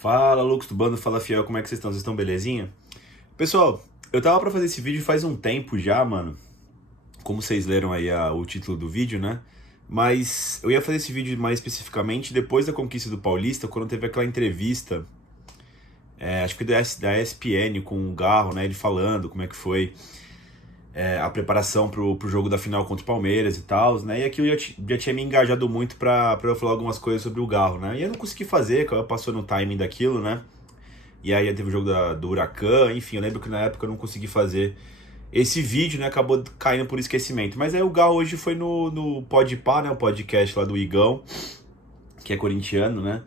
Fala, Lucas do Bando, fala Fiel, como é que vocês estão? Vocês estão belezinha? Pessoal, eu tava pra fazer esse vídeo faz um tempo já, mano. Como vocês leram aí o título do vídeo, né? Mas eu ia fazer esse vídeo mais especificamente depois da conquista do Paulista, quando teve aquela entrevista, acho que da ESPN com o Garro, né? Ele falando como é que foi a preparação pro jogo da final contra o Palmeiras e tal, né? E aqui eu já tinha me engajado muito pra eu falar algumas coisas sobre o Garro, né? E eu não consegui fazer, que eu passou no timing daquilo, né? E aí teve o jogo do Huracan, enfim, eu lembro que na época eu não consegui fazer esse vídeo, né? Acabou caindo por esquecimento. Mas aí o Garro hoje foi no Podpah, né? O podcast lá do Igão, que é corintiano, né?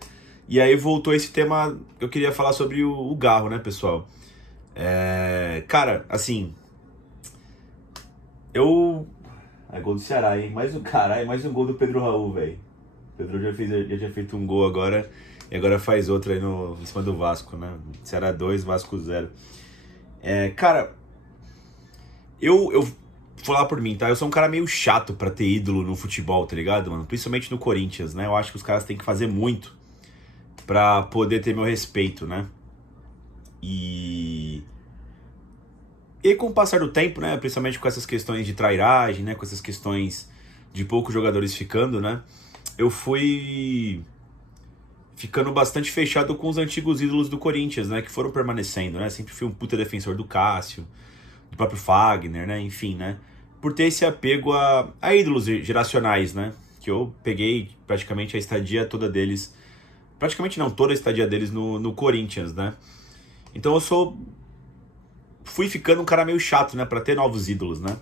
E aí voltou esse tema, eu queria falar sobre o Garro, né, pessoal? Cara, assim, eu... gol do Ceará, hein? Mais um gol do Pedro Raul, velho. O Pedro já tinha feito um gol agora, e agora faz outro aí em cima do Vasco, né? Ceará 2, Vasco 0. Cara, eu vou falar por mim, tá? Eu sou um cara meio chato pra ter ídolo no futebol, tá ligado, mano? Principalmente no Corinthians, né? Eu acho que os caras têm que fazer muito pra poder ter meu respeito, né? E aí, com o passar do tempo, né? Principalmente com essas questões de trairagem, né? Com essas questões de poucos jogadores ficando, né? Eu fui ficando bastante fechado com os antigos ídolos do Corinthians, né? Que foram permanecendo, né? Sempre fui um puta defensor do Cássio, do próprio Fagner, né? Enfim, né? Por ter esse apego a ídolos geracionais, né? Que eu peguei praticamente a estadia toda deles. Praticamente não, toda a estadia deles no Corinthians, né? Então fui ficando um cara meio chato, né? Pra ter novos ídolos, né?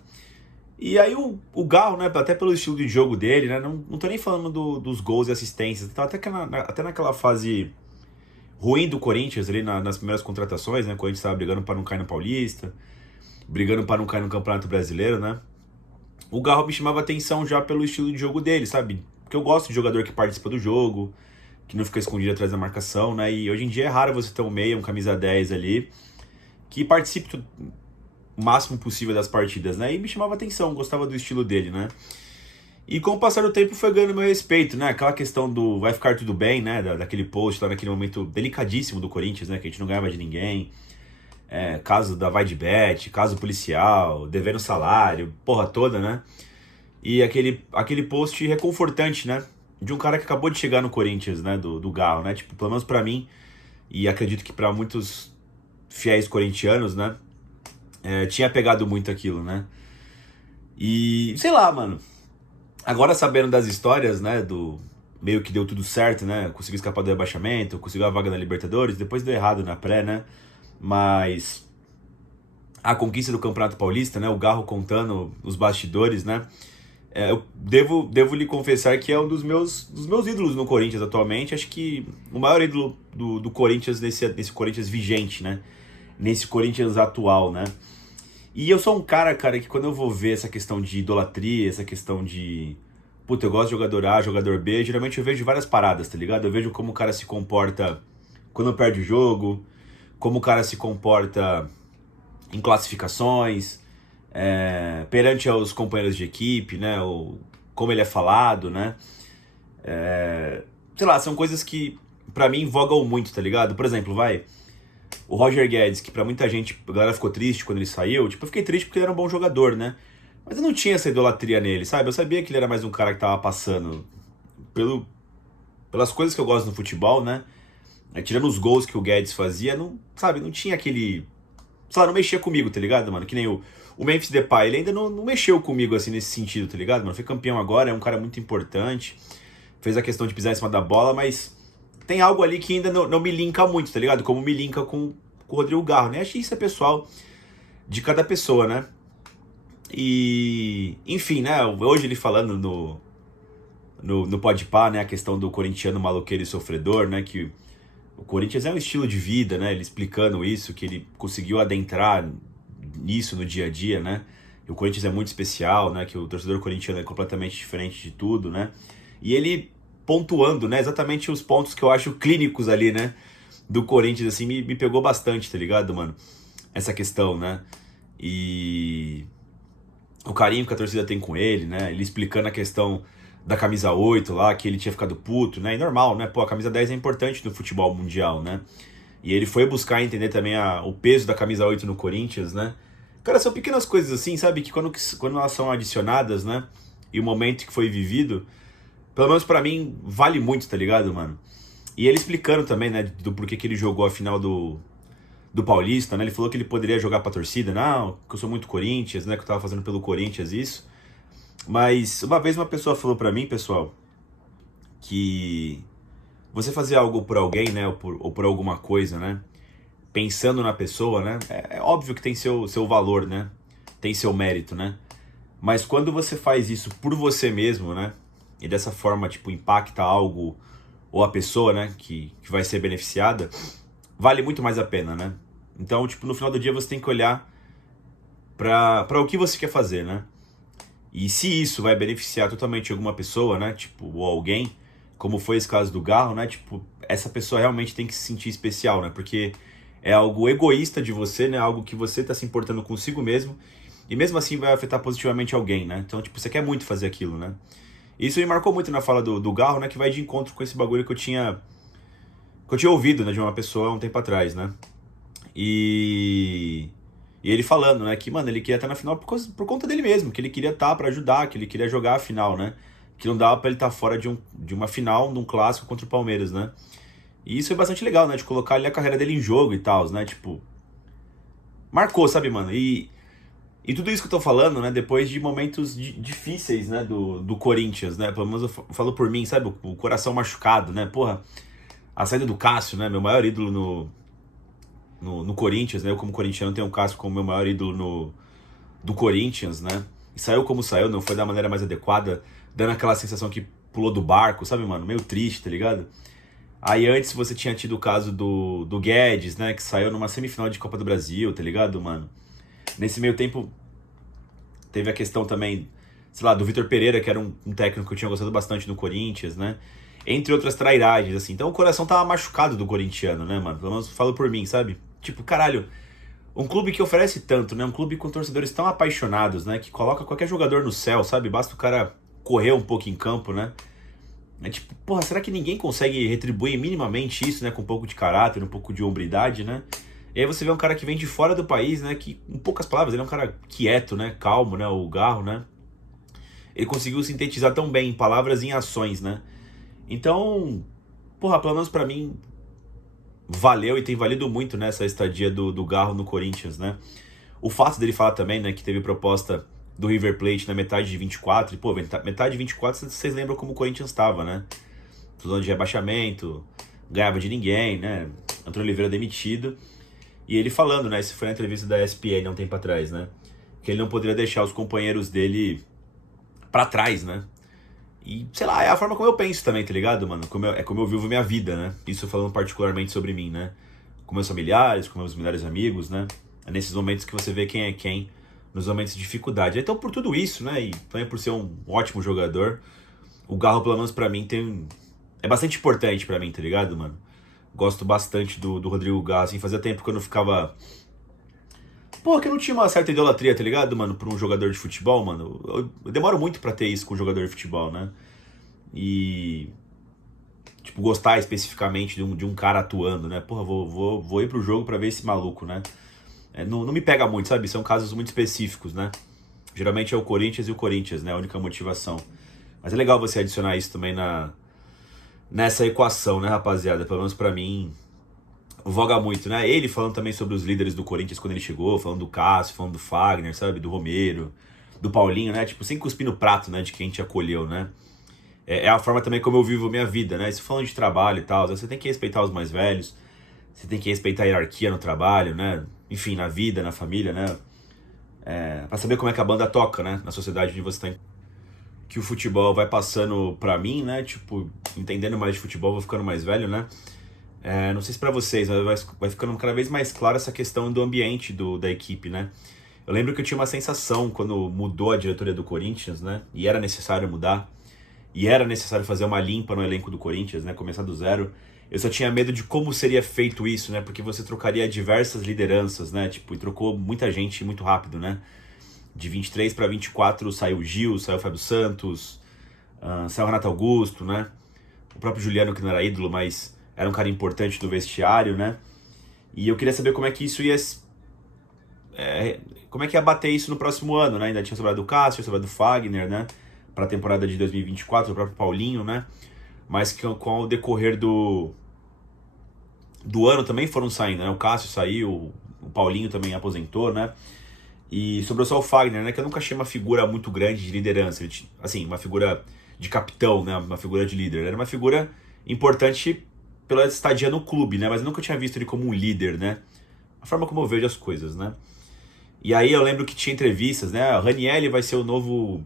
E aí o Garro, né? Até pelo estilo de jogo dele, né? Não tô nem falando dos gols e assistências. Então, até naquela fase ruim do Corinthians, ali nas primeiras contratações, né? Quando a gente tava brigando pra não cair no Paulista, brigando pra não cair no Campeonato Brasileiro, né? O Garro me chamava atenção já pelo estilo de jogo dele, sabe? Porque eu gosto de jogador que participa do jogo, que não fica escondido atrás da marcação, né? E hoje em dia é raro você ter um meia, um camisa 10 ali, que participe o máximo possível das partidas, né? E me chamava atenção, gostava do estilo dele, né? E com o passar do tempo foi ganhando meu respeito, né? Aquela questão do vai ficar tudo bem, né? Daquele post lá naquele momento delicadíssimo do Corinthians, né? Que a gente não ganhava de ninguém. Caso da vai de bet, caso policial, devendo salário, porra toda, né? E aquele post reconfortante, né? De um cara que acabou de chegar no Corinthians, né? Do Garro, né? Tipo, pelo menos pra mim, e acredito que pra muitos fiéis corintianos, né? Tinha pegado muito aquilo, né? E, sei lá, mano. Agora sabendo das histórias, né? Do meio que deu tudo certo, né? Conseguiu escapar do rebaixamento, conseguiu a vaga na Libertadores, depois deu errado na pré, né? Mas a conquista do Campeonato Paulista, né? O Garro contando os bastidores, né? Eu devo lhe confessar que é um dos meus ídolos no Corinthians atualmente. Acho que o maior ídolo do Corinthians nesse Corinthians vigente, né? Nesse Corinthians atual, né? E eu sou um cara, que quando eu vou ver essa questão de idolatria, essa questão de... Puta, eu gosto de jogador A, jogador B, geralmente eu vejo várias paradas, tá ligado? Eu vejo como o cara se comporta quando perde o jogo, como o cara se comporta em classificações, perante aos companheiros de equipe, né? Como ele é falado, né? Sei lá, são coisas que pra mim vogam muito, tá ligado? Por exemplo, o Roger Guedes, que pra muita gente, a galera ficou triste quando ele saiu. Tipo, eu fiquei triste porque ele era um bom jogador, né? Mas eu não tinha essa idolatria nele, sabe? Eu sabia que ele era mais um cara que tava passando pelas coisas que eu gosto no futebol, né? Tirando os gols que o Guedes fazia, não, sabe? Não tinha aquele... Sei lá, não mexia comigo, tá ligado, mano? Que nem o Memphis Depay, ele ainda não mexeu comigo, assim, nesse sentido, tá ligado, mano? Foi campeão agora, é um cara muito importante. Fez a questão de pisar em cima da bola, mas... Tem algo ali que ainda não me linka muito, tá ligado? Como me linka com o Rodrigo Garro, né? Acho que isso é pessoal de cada pessoa, né? E... Enfim, né? Hoje ele falando no Podpah, né? A questão do corintiano maloqueiro e sofredor, né? Que o Corinthians é um estilo de vida, né? Ele explicando isso, que ele conseguiu adentrar nisso no dia a dia, né? E o Corinthians é muito especial, né? Que o torcedor corintiano é completamente diferente de tudo, né? E ele pontuando, né? Exatamente os pontos que eu acho clínicos ali, né? Do Corinthians, assim, me pegou bastante, tá ligado, mano? Essa questão, né? E o carinho que a torcida tem com ele, né? Ele explicando a questão da camisa 8 lá, que ele tinha ficado puto, né? E normal, né? Pô, a camisa 10 é importante no futebol mundial, né? E ele foi buscar entender também o peso da camisa 8 no Corinthians, né? Cara, são pequenas coisas assim, sabe? Que quando elas são adicionadas, né? E o momento que foi vivido, pelo menos pra mim, vale muito, tá ligado, mano? E ele explicando também, né? Do porquê que ele jogou a final do Paulista, né? Ele falou que ele poderia jogar pra torcida. Não, que eu sou muito Corinthians, né? Que eu tava fazendo pelo Corinthians isso. Mas uma vez uma pessoa falou pra mim, pessoal, que você fazer algo por alguém, né? Ou por alguma coisa, né? Pensando na pessoa, né? É óbvio que tem seu valor, né? Tem seu mérito, né? Mas quando você faz isso por você mesmo, né? E dessa forma, tipo, impacta algo ou a pessoa, né? Que vai ser beneficiada, vale muito mais a pena, né? Então, tipo, no final do dia você tem que olhar para o que você quer fazer, né? E se isso vai beneficiar totalmente alguma pessoa, né? Tipo, ou alguém, como foi esse caso do Garro, né? Tipo, essa pessoa realmente tem que se sentir especial, né? Porque é algo egoísta de você, né? Algo que você tá se importando consigo mesmo. E mesmo assim vai afetar positivamente alguém, né? Então, tipo, você quer muito fazer aquilo, né? Isso me marcou muito na fala do Garro, né? Que vai de encontro com esse bagulho que eu tinha ouvido, né? De uma pessoa há um tempo atrás, né? E ele falando, né, que, mano, ele queria estar na final por conta dele mesmo, que ele queria estar pra ajudar, que ele queria jogar a final, né? Que não dava pra ele estar fora de uma final, de um clássico contra o Palmeiras, né? E isso é bastante legal, né? De colocar ali a carreira dele em jogo e tal, né? Tipo, marcou, sabe, mano? E tudo isso que eu tô falando, né? Depois de momentos difíceis, né? Do Corinthians, né? Pelo menos eu falo por mim, sabe? O coração machucado, né? Porra, a saída do Cássio, né? Meu maior ídolo no Corinthians, né? Eu como corintiano tenho o Cássio como meu maior ídolo do Corinthians, né? E saiu como saiu, não foi da maneira mais adequada, dando aquela sensação que pulou do barco, sabe, mano? Meio triste, tá ligado? Aí antes você tinha tido o caso do Guedes, né? Que saiu numa semifinal de Copa do Brasil, tá ligado, mano? Nesse meio tempo teve a questão também, sei lá, do Vitor Pereira, que era um técnico que eu tinha gostado bastante no Corinthians, né? Entre outras trairagens, assim. Então o coração tava machucado do corintiano, né, mano? Pelo menos falo por mim, sabe? Tipo, caralho, um clube que oferece tanto, né? Um clube com torcedores tão apaixonados, né? Que coloca qualquer jogador no céu, sabe? Basta o cara correr um pouco em campo, né? É tipo, porra, será que ninguém consegue retribuir minimamente isso, né? Com um pouco de caráter, um pouco de hombridade, né? E aí você vê um cara que vem de fora do país, né? Que, em poucas palavras, ele é um cara quieto, né? Calmo, né? O Garro, né? Ele conseguiu sintetizar tão bem em palavras e em ações, né? Então, porra, pelo menos pra mim, valeu e tem valido muito nessa estadia do Garro no Corinthians, né? O fato dele falar também, né, que teve proposta do River Plate na metade de 24, e pô, metade de 24 vocês lembram como o Corinthians estava, né? Zona de rebaixamento, ganhava de ninguém, né? Antônio Oliveira demitido. E ele falando, né, isso foi na entrevista da ESPN há um tempo atrás, né? Que ele não poderia deixar os companheiros dele pra trás, né? E, sei lá, é a forma como eu penso também, tá ligado, mano? É como eu vivo minha vida, né? Isso falando particularmente sobre mim, né? Com meus familiares, com meus melhores amigos, né? É nesses momentos que você vê quem é quem, nos momentos de dificuldade. Então, por tudo isso, né? E também por ser um ótimo jogador, o Garro, pelo menos pra mim, é bastante importante pra mim, tá ligado, mano? Gosto bastante do Rodrigo Garro, assim, fazia tempo que eu não ficava... Pô, que eu não tinha uma certa idolatria, tá ligado, mano, por um jogador de futebol, mano. Eu demoro muito pra ter isso com um jogador de futebol, né? E... tipo, gostar especificamente de um cara atuando, né? Porra, vou ir pro jogo pra ver esse maluco, né? Não me pega muito, sabe? São casos muito específicos, né? Geralmente é o Corinthians e o Corinthians, né? A única motivação. Mas é legal você adicionar isso também nessa equação, né, rapaziada? Pelo menos pra mim, voga muito, né? Ele falando também sobre os líderes do Corinthians quando ele chegou, falando do Cássio, falando do Fagner, sabe? Do Romero, do Paulinho, né? Tipo, sem cuspir no prato, né? De quem te acolheu, né? É a forma também como eu vivo minha vida, né? Isso falando de trabalho e tal, você tem que respeitar os mais velhos, você tem que respeitar a hierarquia no trabalho, né? Enfim, na vida, na família, né? Pra saber como é que a banda toca, né? Na sociedade onde você tá. Que o futebol vai passando pra mim, né? Tipo, entendendo mais de futebol, vou ficando mais velho, né? Não sei se pra vocês, mas vai ficando cada vez mais clara essa questão do ambiente da equipe, né? Eu lembro que eu tinha uma sensação quando mudou a diretoria do Corinthians, né? E era necessário mudar. E era necessário fazer uma limpa no elenco do Corinthians, né? Começar do zero. Eu só tinha medo de como seria feito isso, né? Porque você trocaria diversas lideranças, né? Tipo, e trocou muita gente muito rápido, né? De 23 para 24 saiu o Gil, saiu o Fábio Santos. Saiu o Renato Augusto, né? O próprio Juliano, que não era ídolo, mas era um cara importante no vestiário, né? E eu queria saber como é que isso ia... como é que ia bater isso no próximo ano, né? Ainda tinha sobrado o Cássio, tinha sobrado o Fagner, né? Para a temporada de 2024, o próprio Paulinho, né? Mas que com o decorrer do ano também foram saindo, né? O Cássio saiu, o Paulinho também aposentou, né? E sobrou só o Fagner, né? Que eu nunca achei uma figura muito grande de liderança. Assim, uma figura de capitão, né? Uma figura de líder. Era uma figura importante pela estadia no clube, né? Mas eu nunca tinha visto ele como um líder, né? A forma como eu vejo as coisas, né? E aí eu lembro que tinha entrevistas, né? O Ranieri vai ser o novo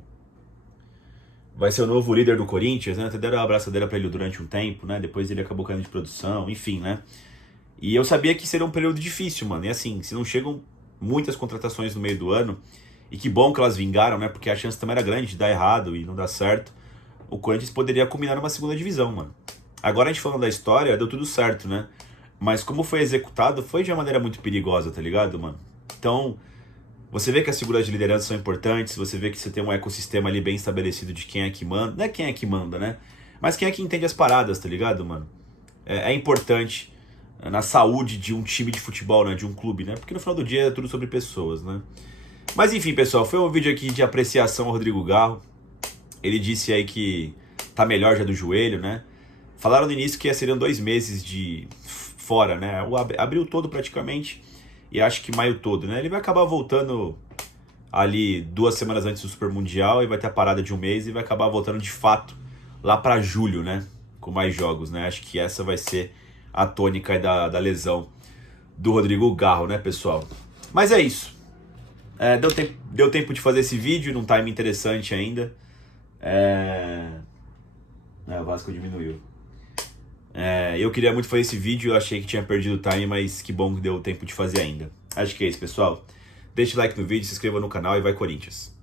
líder do Corinthians, né? Até deram a abraçadeira pra ele durante um tempo, né? Depois ele acabou caindo de produção, enfim, né? E eu sabia que seria um período difícil, mano. E assim, se não chegam muitas contratações no meio do ano, e que bom que elas vingaram, né? Porque a chance também era grande de dar errado e não dar certo. O Corinthians poderia culminar numa segunda divisão, mano. Agora a gente falando da história, deu tudo certo, né? Mas como foi executado, foi de uma maneira muito perigosa, tá ligado, mano? Então, você vê que as figuras de liderança são importantes, você vê que você tem um ecossistema ali bem estabelecido de quem é que manda. Não é quem é que manda, né? Mas quem é que entende as paradas, tá ligado, mano? É importante na saúde de um time de futebol, né? De um clube, né? Porque no final do dia é tudo sobre pessoas, né? Mas enfim, pessoal, foi um vídeo aqui de apreciação ao Rodrigo Garro. Ele disse aí que tá melhor já do joelho, né? Falaram no início que seriam 2 meses de fora, né? O abril todo praticamente e acho que maio todo, né? Ele vai acabar voltando ali 2 semanas antes do Super Mundial e vai ter a parada de 1 mês e vai acabar voltando de fato lá pra julho, né? Com mais jogos, né? Acho que essa vai ser a tônica da lesão do Rodrigo Garro, né, pessoal? Mas é isso. Deu tempo de fazer esse vídeo num time interessante ainda. O Vasco diminuiu. Eu queria muito fazer esse vídeo, eu achei que tinha perdido o time, mas que bom que deu tempo de fazer ainda. Acho que é isso, pessoal. Deixe like no vídeo, se inscreva no canal e vai Corinthians!